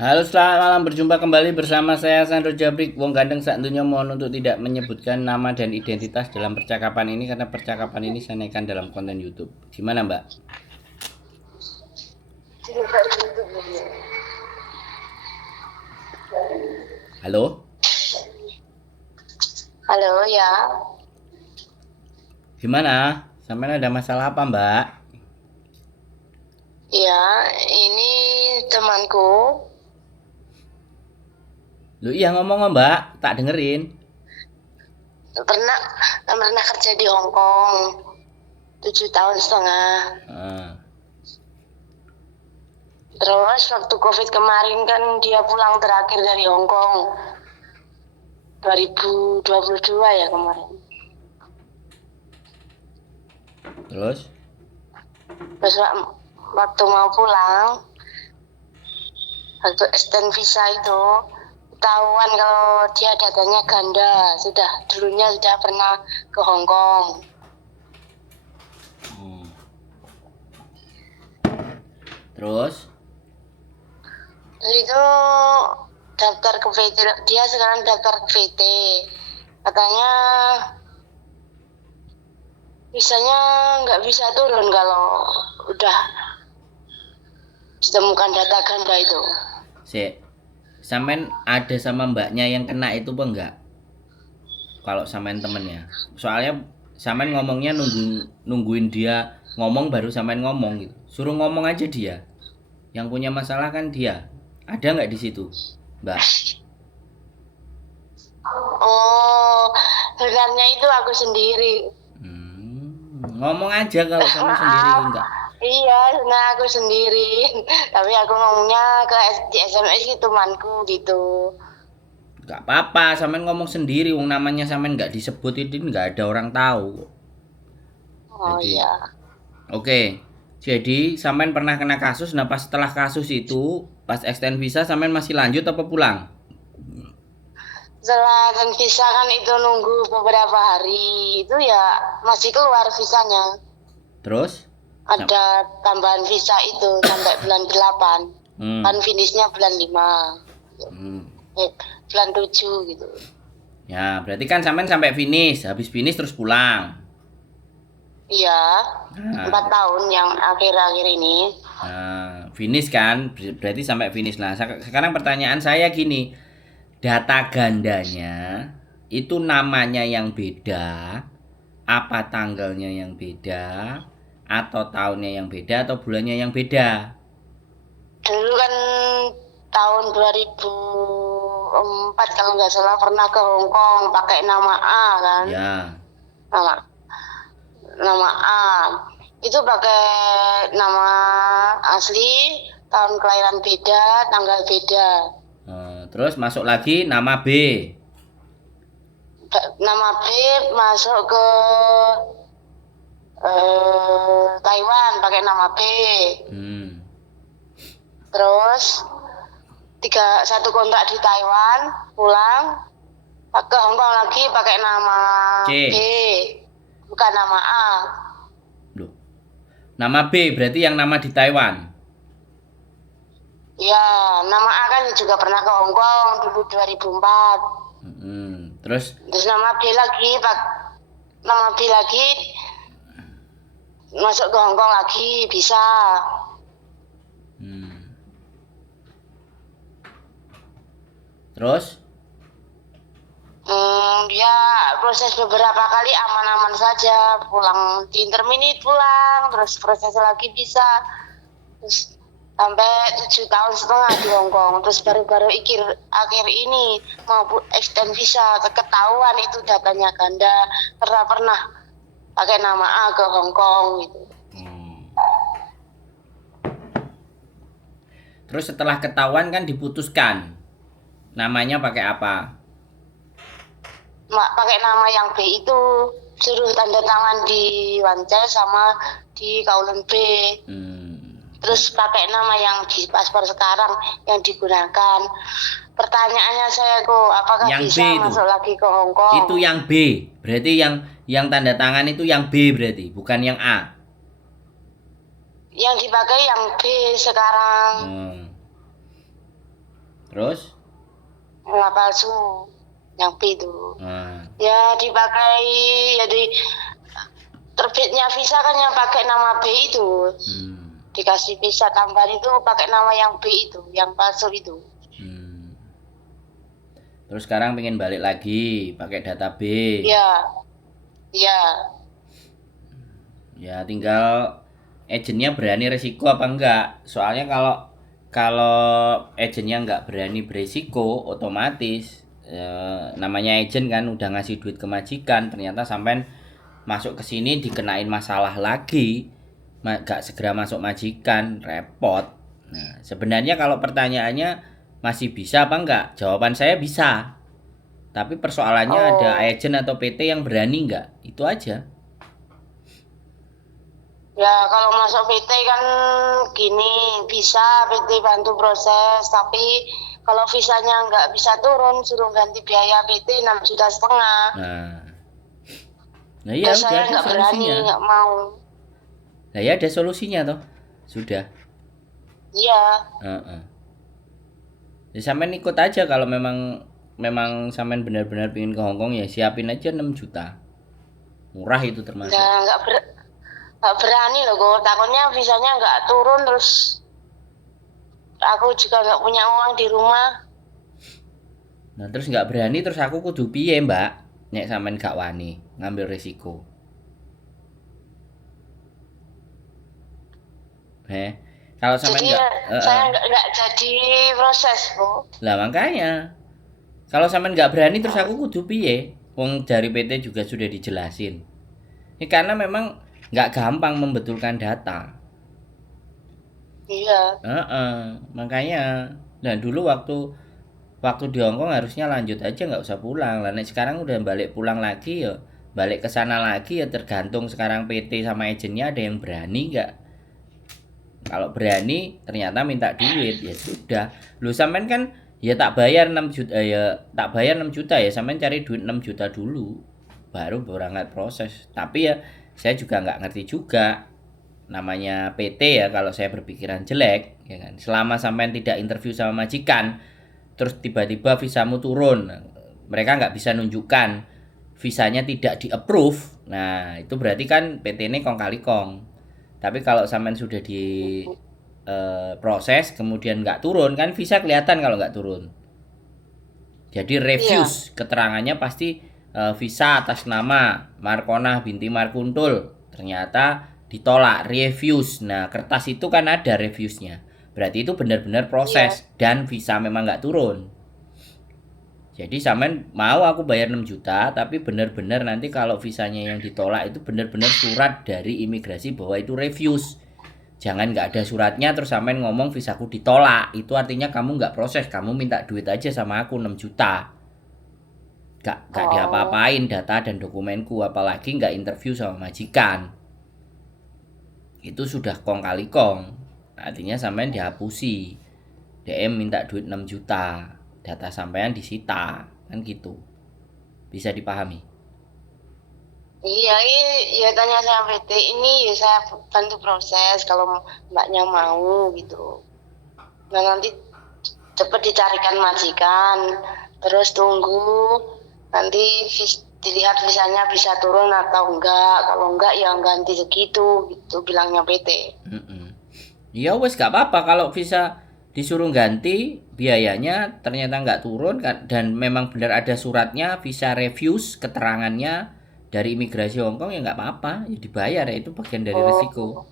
Halo, selamat malam. Berjumpa kembali bersama saya Sandro Jabrik. Wong Gandeng sak donya mohon untuk tidak menyebutkan nama dan identitas dalam percakapan ini karena percakapan ini saya naikkan dalam konten YouTube. Gimana, Mbak? Halo? Halo ya, Gimana? Sampai ada masalah apa, Mbak? ya ini temanku Lu iya ngomong, Mbak. Tak dengerin. pernah pernah kerja di Hong Kong 7 tahun setengah. Ah, Terus waktu COVID kemarin kan dia pulang terakhir dari Hong Kong 2022 ya kemarin. terus? Terus waktu mau pulang, waktu extend visa itu ketahuan kalau dia datanya ganda. Dulunya sudah pernah ke Hong Kong. Terus? Terus itu daftar ke VT, dia sekarang daftar ke VT. Katanya visanya nggak bisa turun kalau udah ditemukan data ganda itu. Sampean ada sama mbaknya yang kena itu apa enggak? Kalau sampean temennya. Soalnya sampean ngomongnya nungguin dia ngomong baru sampean ngomong gitu. Suruh ngomong aja dia. Yang punya masalah kan dia. Ada nggak di situ, Mbak? Oh, sebenarnya itu aku sendiri. Ngomong aja kalau sama sendiri Maaf. enggak. Iya, sebenarnya aku sendiri. Tapi aku ngomongnya di SMS gitu temanku gitu. Enggak apa-apa, sampean ngomong sendiri. Wong namanya sampean nggak disebut itu nggak ada orang tahu. Oh Jadi, iya. oke. Jadi sampean pernah kena kasus. Nah pas setelah kasus itu, pas extend visa sampean masih lanjut apa pulang? Setelah dan visa kan itu nunggu beberapa hari. Itu ya masih keluar visanya. Terus? Ada tambahan visa itu sampai bulan 8. Kan Hmm. finishnya bulan 5. Hmm. Bulan 7 gitu. Ya, berarti kan sampean sampai finish, habis finish terus pulang. Iya, Nah, 4 tahun yang akhir-akhir ini. finish kan, berarti sampai finish. Nah, sekarang pertanyaan saya gini, data gandanya itu namanya yang beda, apa tanggalnya yang beda, atau tahunnya yang beda, atau bulannya yang beda? Dulu kan tahun 2004 kalau nggak salah pernah ke Hong Kong pakai nama A kan. Ya, Nama nama A. Itu pakai nama asli, tahun kelahiran beda, tanggal beda. terus masuk lagi nama B. Nama B masuk ke Taiwan pakai nama B. Hmm. Terus satu kontrak di Taiwan, pulang ke Hong Kong lagi pakai nama C. B, bukan nama A. Loh. Nama B berarti yang nama di Taiwan. Ya, nama A kan juga pernah ke Hong Kong dulu 2004. Terus Terus nama B lagi, masuk ke Hong Kong lagi bisa. terus Ya proses beberapa kali aman-aman saja, pulang di interminit pulang, terus proses lagi bisa, terus sampai 7 tahun setengah di Hong Kong, terus baru-baru akhir ini mau extend visa, ketahuan itu datanya ganda, pernah pakai nama A ke Hong Kong gitu. terus setelah ketahuan kan diputuskan namanya pakai apa? Pakai nama yang B itu, suruh tanda tangan di Wancai sama di Kowloon B. Terus pakai nama yang di paspor sekarang yang digunakan. Pertanyaannya saya kok, apakah Yang B bisa itu. masuk lagi ke Hong Kong? Itu yang B. Berarti yang tanda tangan itu yang B berarti, bukan yang A. Yang dipakai yang B sekarang. Terus? Nama palsu yang B itu. Nah, Ya dipakai, jadi terbitnya visa kan yang pakai nama B itu. hmm, Dikasih visa tambahan itu pakai nama yang B itu, yang palsu itu. hmm. Terus sekarang pengen balik lagi pakai data B. Ya, ya. Ya tinggal agennya berani resiko apa enggak. Soalnya kalau kalau agennya enggak berani beresiko, otomatis namanya agen kan udah ngasih duit ke majikan, ternyata sampai masuk ke sini dikenain masalah lagi, gak segera masuk majikan, repot. Nah, sebenarnya kalau pertanyaannya masih bisa apa enggak? Jawaban saya bisa. Tapi persoalannya ada Oh, agen atau PT yang berani enggak? Itu aja. ya kalau masuk PT kan gini, bisa PT bantu proses, tapi kalau visanya nggak bisa turun, suruh ganti biaya PT 6,5 juta. Nah, nah iya Terus udah saya ada nggak berani, solusinya. nggak mau. Nah ya ada solusinya toh. Sudah. Iya, Heeh. Ya sampean ikut aja kalau memang memang sampean benar-benar pengen ke Hongkong ya siapin aja 6 juta. Murah itu termasuk. nggak berani loh, kok. Takutnya visanya nggak turun, terus aku juga nggak punya uang di rumah. Nah terus nggak berani terus aku kudu piye mbak? Nek sampean gak wani ngambil risiko. Heh. Kalau sampean Jadi nggak, ya, saya nggak jadi proses, Bu. lah makanya kalau sampean nggak berani terus aku kudu piye? Wong dari PT juga sudah dijelasin. Ini karena memang nggak gampang membetulkan data. Iya, Makanya. Nah dulu waktu waktu di Hongkong harusnya lanjut aja nggak usah pulang. Lah nek sekarang udah balik pulang lagi ya balik ke sana lagi ya tergantung sekarang PT sama agennya ada yang berani nggak. Kalau berani ternyata minta duit ya sudah. Lu sampean kan ya tak bayar 6 juta ya tak bayar 6 juta ya sampean cari duit 6 juta dulu baru berangkat proses. Tapi ya saya juga nggak ngerti juga namanya PT ya kalau saya berpikiran jelek ya kan. Selama sampean tidak interview sama majikan terus tiba-tiba visamu turun mereka nggak bisa nunjukkan visanya tidak di approve nah itu berarti kan PT ini kong kali kong tapi kalau sampean sudah di proses kemudian nggak turun kan visa kelihatan kalau nggak turun jadi iya. refuse keterangannya pasti visa atas nama Markonah binti Markuntul ternyata ditolak refuse nah kertas itu kan ada refuse-nya berarti itu benar-benar Iya. proses dan visa memang nggak turun. Jadi sampean mau aku bayar 6 juta tapi benar-benar nanti kalau visanya yang ditolak itu benar-benar surat dari imigrasi bahwa itu refuse. Jangan nggak ada suratnya terus sampean ngomong visaku ditolak. Itu artinya kamu nggak proses, kamu minta duit aja sama aku 6 juta. Nggak Oh, diapa-apain data dan dokumenku apalagi nggak interview sama majikan. Itu sudah kong kali kong. Artinya sampean dihapusi. DM minta duit 6 juta. Data sampean disita. Kan gitu. Bisa dipahami. iya, ya tanya sama PT ini ya saya bantu proses kalau mbaknya mau gitu. Nah nanti cepet dicarikan majikan, terus tunggu nanti dilihat visanya bisa turun atau enggak. Kalau enggak ya ganti segitu gitu bilangnya PT. Mm-mm. Ya wes gak apa-apa kalau bisa disuruh ganti biayanya ternyata nggak turun dan memang benar ada suratnya visa refuse keterangannya dari imigrasi Hongkong ya nggak apa-apa ya dibayar ya itu bagian dari resiko. Oh,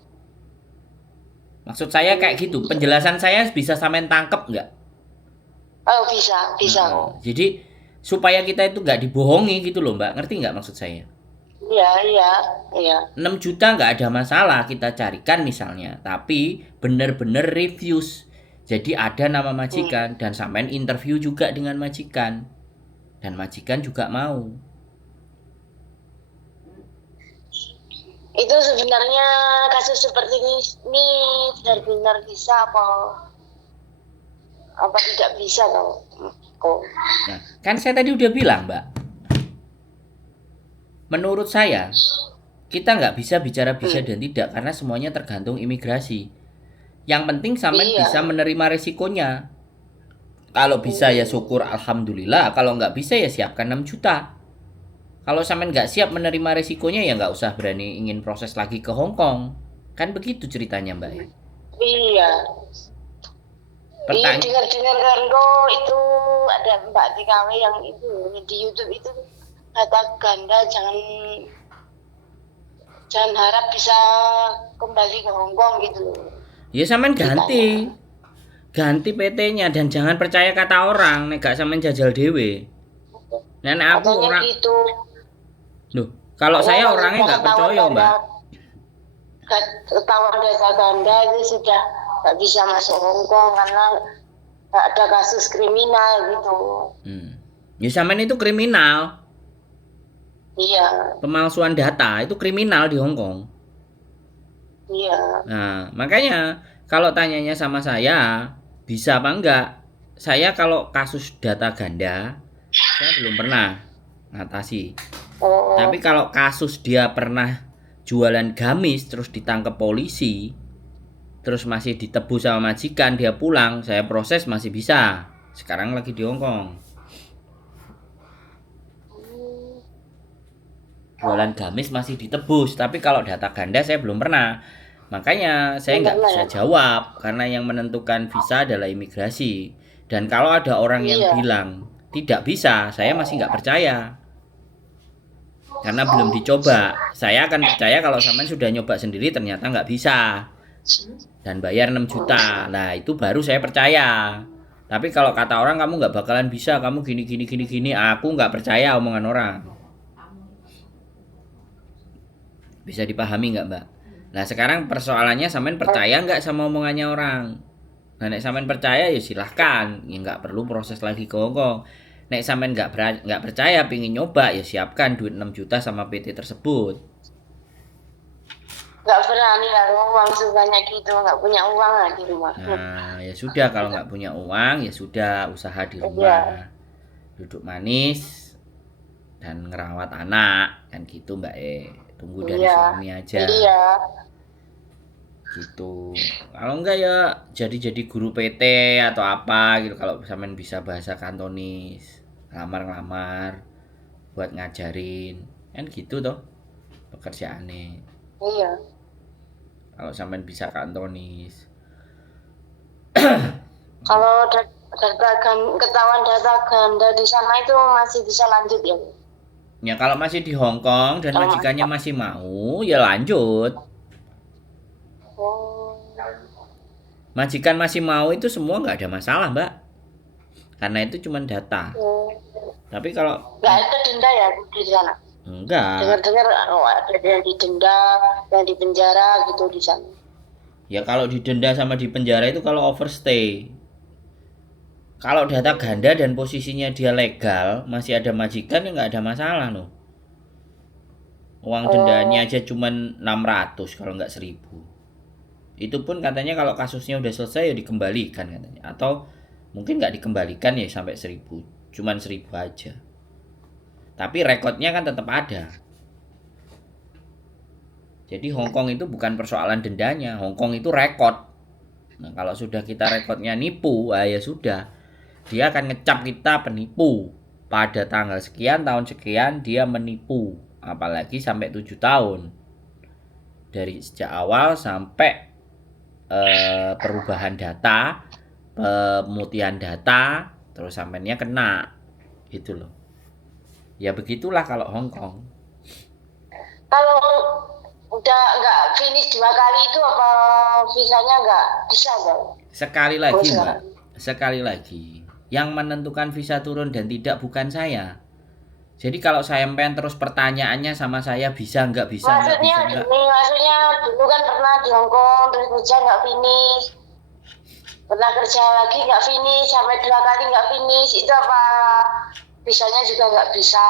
Maksud saya kayak gitu penjelasan saya bisa sampean tangkep nggak? oh bisa, bisa Heeh. kok. Jadi supaya kita itu nggak dibohongi gitu loh mbak ngerti nggak maksud saya? Iya, iya, iya. 6 juta nggak ada masalah kita carikan misalnya tapi bener-bener reviews jadi ada nama Hmm. majikan dan sampean interview juga dengan majikan dan majikan juga mau Itu sebenarnya kasus seperti ini benar-benar bisa apa tidak bisa tau kok. nah kan saya tadi udah bilang mbak menurut saya kita nggak bisa bicara bisa Hmm. dan tidak karena semuanya tergantung imigrasi yang penting sampean Iya, bisa menerima resikonya Kalau bisa ya syukur alhamdulillah, kalau nggak bisa ya siapkan 6 juta. Kalau sampean nggak siap menerima resikonya ya nggak usah berani ingin proses lagi ke Hong Kong. Kan begitu ceritanya Mbak ya. Iya. Iya, Pertanyaan, dengar-dengar kan kok itu ada Mbak TKW yang itu di YouTube itu kata ganda jangan jangan harap bisa kembali ke Hong Kong gitu ya sampean ceritanya. ganti PT-nya dan jangan percaya kata orang, nek gak sampean jajal dewe. Nek aku Katanya orang, gitu. loh, kalau Katanya saya kalau orangnya sudah nggak percaya Mbak. ketahuan data ganda itu sudah nggak bisa masuk Hong Kong karena nggak ada kasus kriminal gitu. Ya sampean itu kriminal, Iya, pemalsuan data itu kriminal di Hong Kong. iya. Nah, makanya kalau tanyanya sama saya, bisa apa enggak? Saya kalau kasus data ganda, saya belum pernah ngatasi. Tapi Oh, kalau kasus dia pernah jualan gamis terus ditangkap polisi, terus masih ditebus sama majikan, dia pulang, saya proses masih bisa. Sekarang lagi di Hong Kong. Jualan gamis masih ditebus, tapi kalau data ganda saya belum pernah. Makanya saya belum nggak pernah bisa ya. jawab karena yang menentukan visa adalah imigrasi. Dan kalau ada orang yang Iya. bilang tidak bisa, saya masih nggak percaya karena belum dicoba. Saya akan percaya kalau sampean sudah nyoba sendiri ternyata nggak bisa dan bayar 6 juta. Nah itu baru saya percaya. Tapi kalau kata orang kamu nggak bakalan bisa, kamu gini gini gini gini, aku nggak percaya omongan orang. Bisa dipahami nggak Mbak? Nah sekarang persoalannya sampean percaya nggak sama omongannya orang? Nah nek sampean percaya ya silahkan, ya nggak perlu proses lagi ke Hongkong. Nek sampean nggak percaya, pingin nyoba ya siapkan duit 6 juta sama PT tersebut. Nggak berani lah uang sebanyak gitu, nggak punya uang lah di rumah. Nah ya sudah kalau nggak punya uang ya sudah usaha di Iya, rumah, duduk manis dan ngerawat anak kan gitu Mbak tunggu dari iya, suami aja. iya, Gitu. Kalau enggak ya jadi guru PT atau apa gitu kalau sampean bisa bahasa Kantonis, ngelamar-ngelamar buat ngajarin. Kan gitu toh pekerjaannya. iya. Kalau sampean bisa Kantonis. Kalau ketahuan data ganda di sana itu masih bisa lanjut ya. Ya kalau masih di Hong Kong dan Kalau majikannya masih mau, ya lanjut. oh, Majikan masih mau itu semua nggak ada masalah, Mbak. Karena itu cuma data. oh. Tapi kalau Nggak ada denda ya di sana. enggak, Dengar-dengar oh, ada yang didenda, yang dipenjara gitu di sana. ya kalau didenda sama di penjara itu kalau overstay. Kalau data ganda dan posisinya dia legal, masih ada majikan ya nggak ada masalah loh. Uang dendanya Oh, aja cuman 600 kalau nggak 1000. Itu pun katanya kalau kasusnya udah selesai ya dikembalikan katanya. Atau mungkin nggak dikembalikan ya sampai 1000. Cuman 1000 aja. Tapi rekodnya kan tetap ada. Jadi Hongkong itu bukan persoalan dendanya, Hongkong itu rekod. Nah, kalau sudah kita rekodnya nipu, ya sudah. Dia akan ngecap kita penipu. Pada tanggal sekian, tahun sekian, dia menipu. Apalagi sampai 7 tahun. Dari sejak awal sampai perubahan data, pemutihan data, terus sampainya kena. Gitu loh. Ya begitulah kalau Hong Kong. kalau udah nggak finish 2 kali itu apa visanya nggak bisa nggak? Sekali Kalau lagi Mbak, sekarang. sekali lagi. Yang menentukan visa turun dan tidak bukan saya. Jadi kalau saya pengen terus pertanyaannya sama saya bisa nggak, bisa nggak, Maksudnya bisa nggak. gini, maksudnya dulu kan pernah di Hong Kong terus kerja nggak finish, pernah kerja lagi nggak finish, sampai 2 kali nggak finish, itu apa visanya juga nggak bisa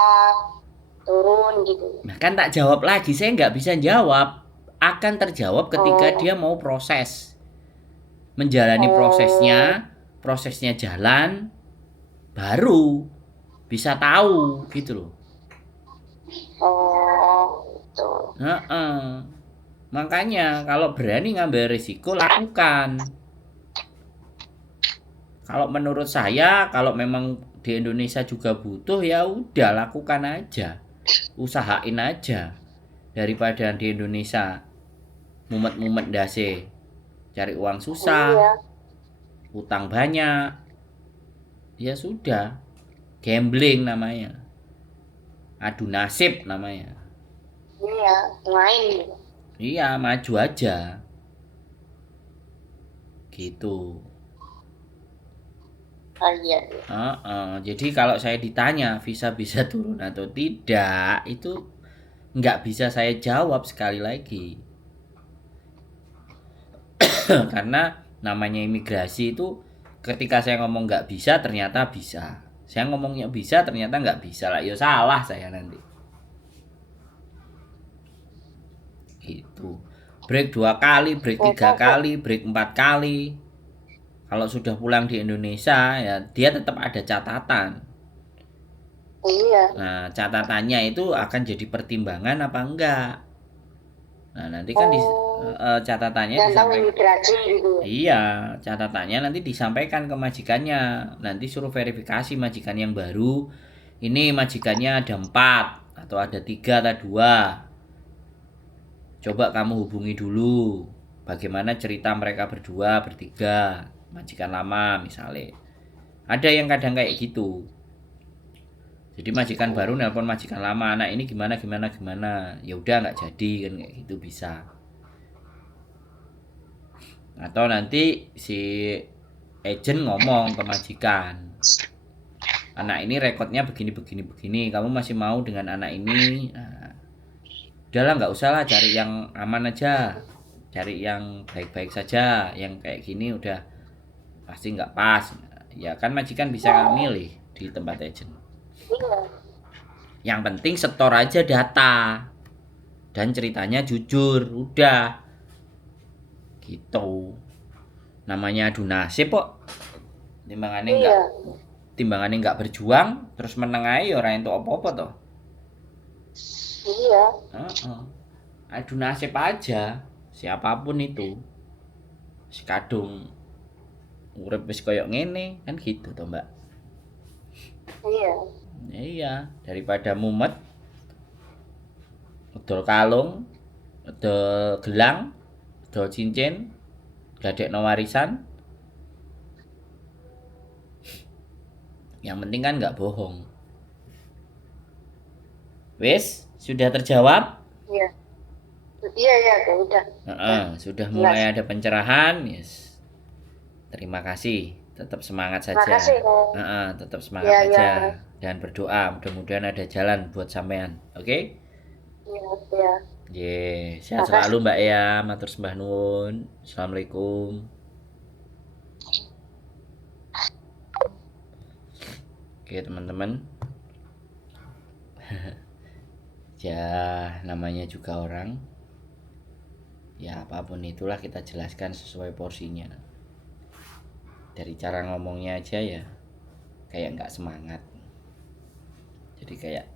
turun gitu. Nah kan tak jawab lagi, saya nggak bisa jawab. Akan terjawab ketika dia Oh, mau proses. Menjalani oh, prosesnya jalan, baru bisa tahu gitu loh. oh, itu. Heeh. Makanya kalau berani ngambil risiko lakukan. Kalau menurut saya kalau memang di Indonesia juga butuh ya udah lakukan aja. Usahain aja daripada di Indonesia mumet-mumet dase cari uang susah, Iya, utang banyak. Ya sudah, gambling namanya. Adu nasib namanya. iya, main gitu. Iya, maju aja. Gitu. Oh, iya, iya. Jadi kalau saya ditanya visa bisa turun atau tidak, itu nggak bisa saya jawab sekali lagi. Karena namanya imigrasi itu ketika saya ngomong nggak bisa ternyata bisa. Saya ngomongnya bisa ternyata nggak bisa lah. Ya salah saya nanti. Gitu. Break 2 kali, break 3 kali, break 4 kali. Kalau sudah pulang di Indonesia ya dia tetap ada catatan. Iya, Nah, catatannya itu akan jadi pertimbangan apa enggak. Nah, nanti kan oh, catatannya tentang disampaikan. imigrasi gitu. Iya, catatannya nanti disampaikan ke majikannya. Nanti suruh verifikasi majikan yang baru. Ini majikannya ada 4 atau ada 3 atau 2. Coba kamu hubungi dulu. Bagaimana cerita mereka berdua, bertiga, majikan lama misalnya. Ada yang kadang kayak gitu. Jadi majikan baru nelpon majikan lama, anak ini gimana gimana gimana. Ya udah nggak jadi kan kayak gitu bisa. Atau nanti si agent ngomong ke majikan, anak ini rekodnya begini begini begini, kamu masih mau dengan anak ini? Nah, udahlah nggak usah lah, cari yang aman aja, cari yang baik-baik saja, yang kayak gini udah pasti nggak pas. Ya kan majikan bisa milih di tempat agent. Iya, Yang penting setor aja data dan ceritanya jujur, udah gitu. Namanya adu nasib kok. Timbangannya nggak iya, timbangannya nggak berjuang terus meneng ae ya ora entuk apa-apa toh. iya, Heeh. Adu nasib aja siapapun itu. Si kadung urip wis koyo ngene kan gitu toh, Mbak. iya, Iya, daripada mumet dol kalung, dol gelang, dol cincin, gadekno warisan. Yang penting kan nggak bohong. Wis, sudah terjawab? iya, iya, iya, udah, udah, Sudah jelas. mulai ada pencerahan, yes. Terima kasih, tetap semangat Terima saja. kasih, Om. Tetap Iya, semangat iya, aja dan berdoa mudah-mudahan ada jalan buat sampean. Oke? iya, iya. Sehat Makasih. selalu Mbak ya, matur sembah nuwun. Assalamualaikum. Oke, teman-teman. Ya, namanya juga orang. Ya, apapun itulah kita jelaskan sesuai porsinya. Dari cara ngomongnya aja ya kayak nggak semangat. Jadi kayak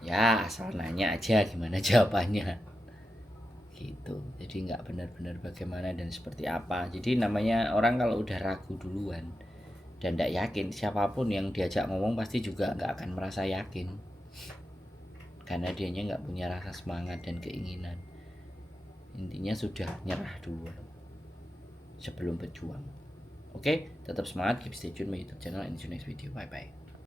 ya asal nanya aja gimana jawabannya gitu. Jadi nggak benar-benar bagaimana dan seperti apa. Jadi namanya orang kalau udah ragu duluan dan nggak yakin, siapapun yang diajak ngomong pasti juga nggak akan merasa yakin karena dianya nggak punya rasa semangat dan keinginan. Intinya sudah nyerah duluan sebelum berjuang. Oke, tetap semangat, keep stay tune my YouTube channel and see you next video. Bye bye.